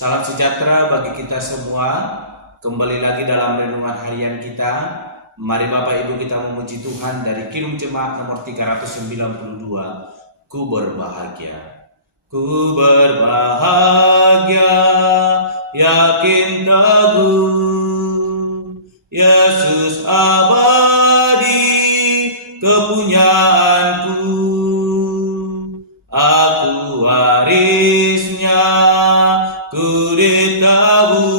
Salam sejahtera bagi kita semua. Kembali lagi dalam renungan harian kita. Mari Bapak Ibu kita memuji Tuhan dari Kidung Jemaat nomor 392. Ku berbahagia. Ku berbahagia, yakin teguh, Yesus abadi kepunyaanku. Aku warisnya, ku ditebus,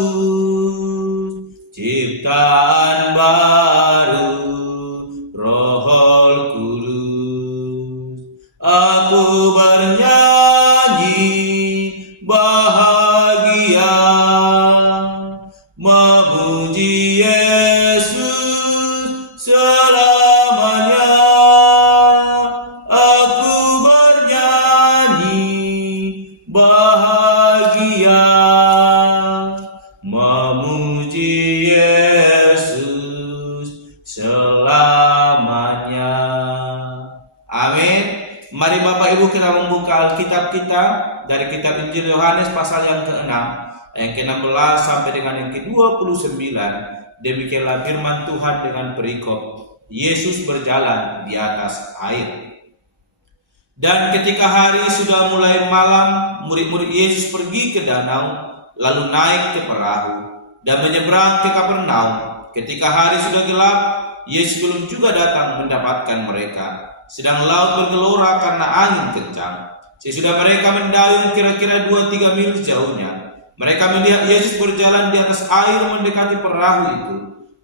ciptaan baru, Roh Kudus. Aku bernyanyi bahagia, memuji Yesus selamanya. Aku bernyanyi bahagia, memuji Yesus selamanya. Amin. Mari Bapak Ibu kita membuka Alkitab kita dari kitab Injil Yohanes pasal yang ke-6 ayat ke-16 sampai dengan yang ke-29. Demikianlah firman Tuhan dengan perikop Yesus berjalan di atas air. Dan ketika hari sudah mulai malam, murid-murid Yesus pergi ke danau, lalu naik ke perahu dan menyeberang ke Kapernaum. Ketika hari sudah gelap, Yesus belum juga datang mendapatkan mereka, sedang laut bergelora karena angin kencang. Sesudah mereka mendayung kira-kira 2-3 mil jauhnya, mereka melihat Yesus berjalan di atas air mendekati perahu itu.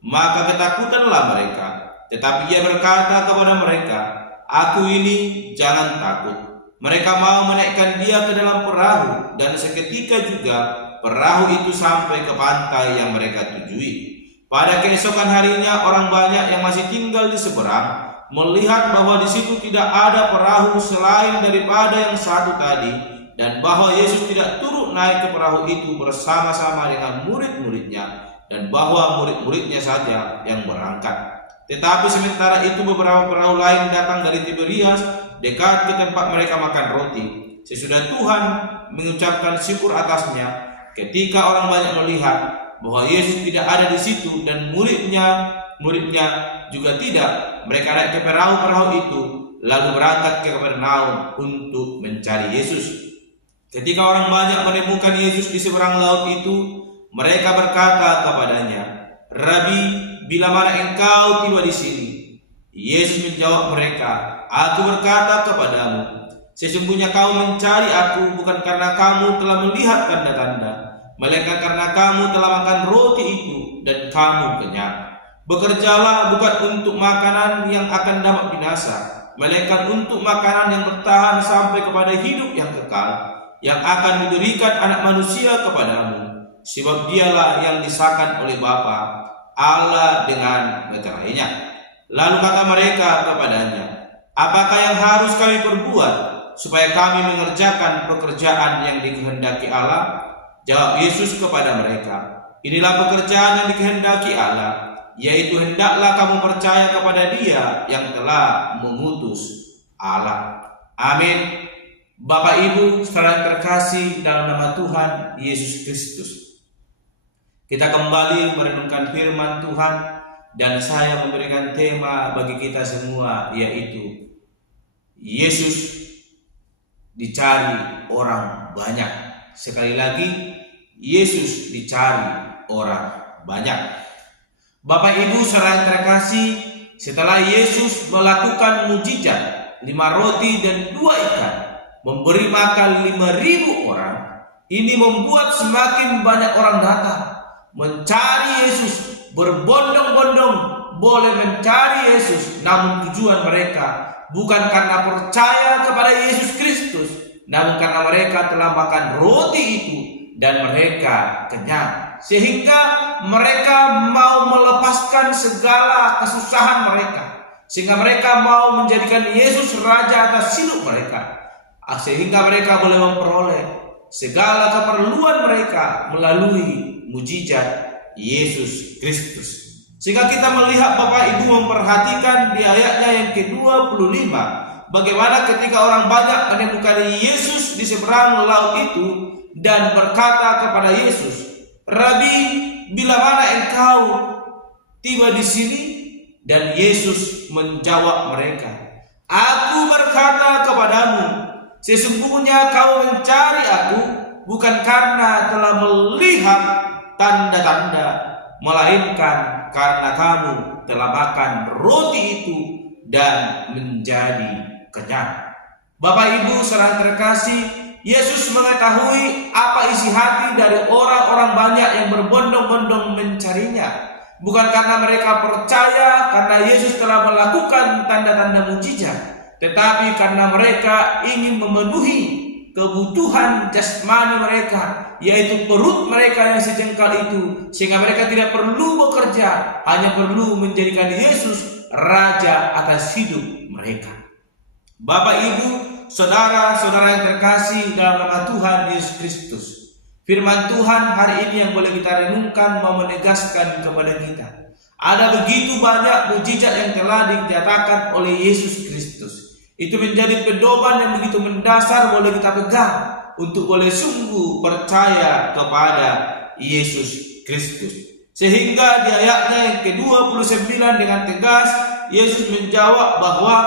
Maka ketakutanlah mereka. Tetapi Ia berkata kepada mereka, "Aku ini, jangan takut." Mereka mau menaikkan Dia ke dalam perahu, dan seketika juga perahu itu sampai ke pantai yang mereka tujui. Pada keesokan harinya, orang banyak yang masih tinggal di seberang melihat bahwa di situ tidak ada perahu selain daripada yang satu tadi, dan bahwa Yesus tidak turut naik ke perahu itu bersama-sama dengan murid-muridnya, dan bahwa murid-muridnya saja yang berangkat. Tetapi sementara itu beberapa perahu lain datang dari Tiberias dekat ke tempat mereka makan roti. Sesudah Tuhan mengucapkan syukur atasnya, ketika orang banyak melihat bahwa Yesus tidak ada di situ dan muridnya juga tidak, mereka naik ke perahu-perahu itu lalu berangkat ke Kapernaum untuk mencari Yesus. Ketika orang banyak menemukan Yesus di seberang laut itu, mereka berkata kepadanya, "Rabi, bila mana engkau tiba di sini?" Yesus menjawab mereka, "Aku berkata kepadamu, sesungguhnya kau mencari aku bukan karena kamu telah melihat tanda-tanda, melainkan karena kamu telah makan roti itu dan kamu kenyang. Bekerjalah bukan untuk makanan yang akan dapat binasa, melainkan untuk makanan yang bertahan sampai kepada hidup yang kekal, yang akan diberikan Anak Manusia kepadamu. Sebab Dialah yang disahkan oleh Bapa Allah dengan meterainya." Lalu kata mereka kepadanya, "Apakah yang harus kami perbuat supaya kami mengerjakan pekerjaan yang dikehendaki Allah?" Jawab Yesus kepada mereka, "Inilah pekerjaan yang dikehendaki Allah, yaitu hendaklah kamu percaya kepada Dia yang telah mengutus Allah." Amin. Bapak Ibu saudara terkasih dalam nama Tuhan Yesus Kristus, kita kembali merenungkan firman Tuhan, dan saya memberikan tema bagi kita semua, yaitu Yesus dicari orang banyak. Sekali lagi, Yesus dicari orang banyak. Bapak Ibu saudara terkasih, setelah Yesus melakukan mukjizat 5 roti dan 2 ikan, memberi makan 5.000 orang, ini membuat semakin banyak orang datang mencari Yesus, berbondong-bondong boleh mencari Yesus. Namun tujuan mereka bukan karena percaya kepada Yesus Kristus, namun karena mereka telah makan roti itu dan mereka kenyang, sehingga mereka mau melepaskan segala kesusahan mereka, sehingga mereka mau menjadikan Yesus raja atas hidup mereka, sehingga mereka boleh memperoleh segala keperluan mereka melalui mukjizat Yesus Kristus. Sehingga kita melihat Bapak Ibu memperhatikan di ayatnya yang ke-25, bagaimana ketika orang banyak menemukan Yesus di seberang laut itu, dan berkata kepada Yesus, "Rabi, bila mana engkau tiba di sini?" Dan Yesus menjawab mereka, "Aku berkata kepadamu, sesungguhnya kau mencari aku bukan karena telah melihat tanda-tanda, melainkan karena kamu telah makan roti itu dan menjadi kenyang." Bapak Ibu saudara terkasih, Yesus mengetahui apa isi hati dari orang-orang banyak yang berbondong-bondong mencarinya. Bukan karena mereka percaya karena Yesus telah melakukan tanda-tanda mujizat, tetapi karena mereka ingin memenuhi kebutuhan jasmani mereka, yaitu perut mereka yang sejengkal itu, sehingga mereka tidak perlu bekerja, hanya perlu menjadikan Yesus Raja atas hidup mereka. Bapak Ibu, saudara-saudara yang terkasih dalam nama Tuhan Yesus Kristus, firman Tuhan hari ini yang boleh kita renungkan mau menegaskan kepada kita, ada begitu banyak mujizat yang telah dinyatakan oleh Yesus Kristus. Itu menjadi pedoman yang begitu mendasar boleh kita pegang untuk boleh sungguh percaya kepada Yesus Kristus. Sehingga di ayatnya yang ke-29 dengan tegas Yesus menjawab bahwa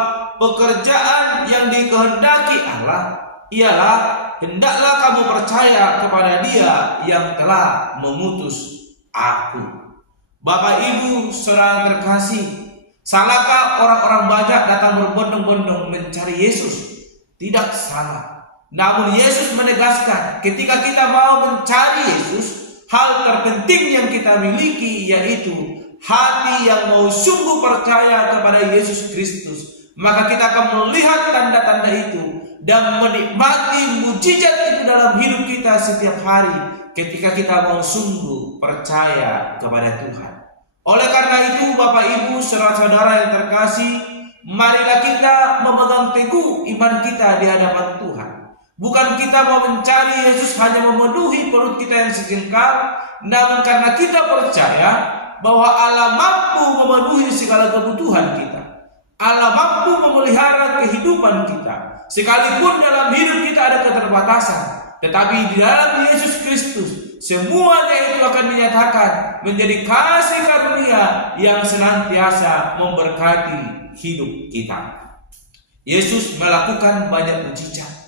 pekerjaan yang dikehendaki Allah ialah hendaklah kamu percaya kepada Dia yang telah mengutus aku. Bapak Ibu saudara terkasih, salahkah orang-orang banyak datang berbondong-bondong mencari Yesus? Tidak salah. Namun Yesus menegaskan ketika kita mau mencari Yesus, hal terpenting yang kita miliki yaitu hati yang mau sungguh percaya kepada Yesus Kristus. Maka kita akan melihat tanda-tanda itu dan menikmati mujizat itu dalam hidup kita setiap hari ketika kita mau sungguh percaya kepada Tuhan. Oleh karena itu Bapak Ibu saudara-saudara yang terkasih, marilah kita memegang teguh iman kita di hadapan Tuhan. Bukan kita mau mencari Yesus hanya memenuhi perut kita yang sejengkal, namun karena kita percaya bahwa Allah mampu memenuhi segala kebutuhan kita. Allah mampu memelihara kehidupan kita. Sekalipun dalam hidup kita ada keterbatasan, tetapi di dalam Yesus Kristus semuanya itu akan dinyatakan menjadi kasih karunia yang senantiasa memberkati hidup kita. Yesus melakukan banyak mujizat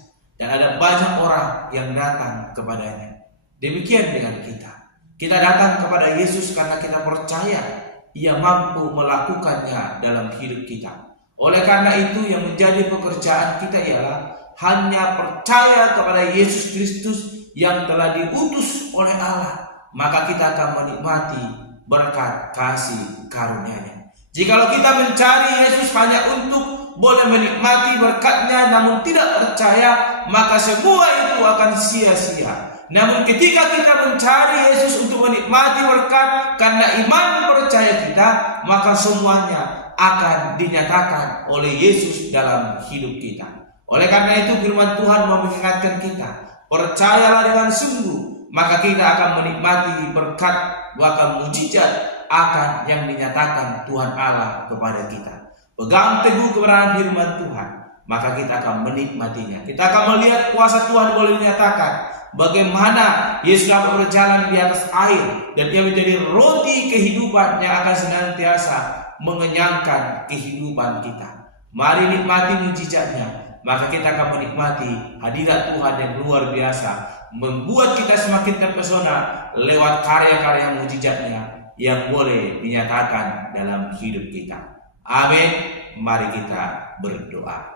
dan ada banyak orang yang datang kepadanya. Demikian dengan kita. Kita datang kepada Yesus karena kita percaya Ia mampu melakukannya dalam hidup kita. Oleh karena itu yang menjadi pekerjaan kita ialah hanya percaya kepada Yesus Kristus yang telah diutus oleh Allah. Maka kita akan menikmati berkat kasih karunia-Nya. Jikalau kita mencari Yesus hanya untuk boleh menikmati berkat-Nya namun tidak percaya, maka semua itu akan sia-sia. Namun ketika kita mencari Yesus untuk menikmati berkat karena iman percaya kita, maka semuanya akan dinyatakan oleh Yesus dalam hidup kita. Oleh karena itu firman Tuhan mau mengingatkan kita, percayalah dengan sungguh, maka kita akan menikmati berkat bahkan mujizat akan yang dinyatakan Tuhan Allah kepada kita. Pegang teguh kebenaran firman Tuhan, maka kita akan menikmatinya. Kita akan melihat kuasa Tuhan boleh dinyatakan. Bagaimana Yesus dapat berjalan di atas air dan Ia menjadi roti kehidupan yang akan senantiasa mengenyangkan kehidupan kita. Mari nikmati mujizatnya, maka kita akan menikmati hadirat Tuhan yang luar biasa, membuat kita semakin terpesona lewat karya-karya mujizatnya yang boleh dinyatakan dalam hidup kita. Amin. Mari kita berdoa.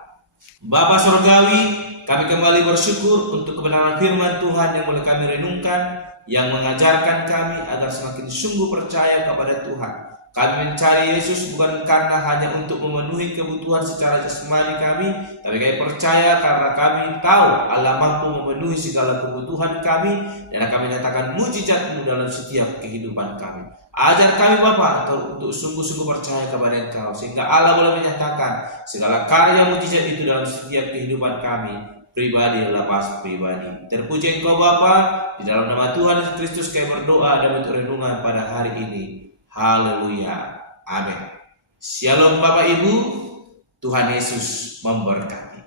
Bapa Surgawi, kami kembali bersyukur untuk kebenaran firman Tuhan yang boleh kami renungkan, yang mengajarkan kami agar semakin sungguh percaya kepada Tuhan. Kami mencari Yesus bukan karena hanya untuk memenuhi kebutuhan secara jasmani kami, tapi kami percaya karena kami tahu Allah mampu memenuhi segala kebutuhan kami dan kami nyatakan mujizat-Mu dalam setiap kehidupan kami. Ajar kami Bapa untuk sungguh-sungguh percaya kepada Engkau, sehingga Allah boleh menyatakan segala karya mujizat itu dalam setiap kehidupan kami, pribadi lepas pribadi. Terpuji Engkau Bapa, di dalam nama Tuhan Yesus Kristus kami berdoa dan untuk renungan pada hari ini. Haleluya. Amin. Shalom Bapak Ibu, Tuhan Yesus memberkati.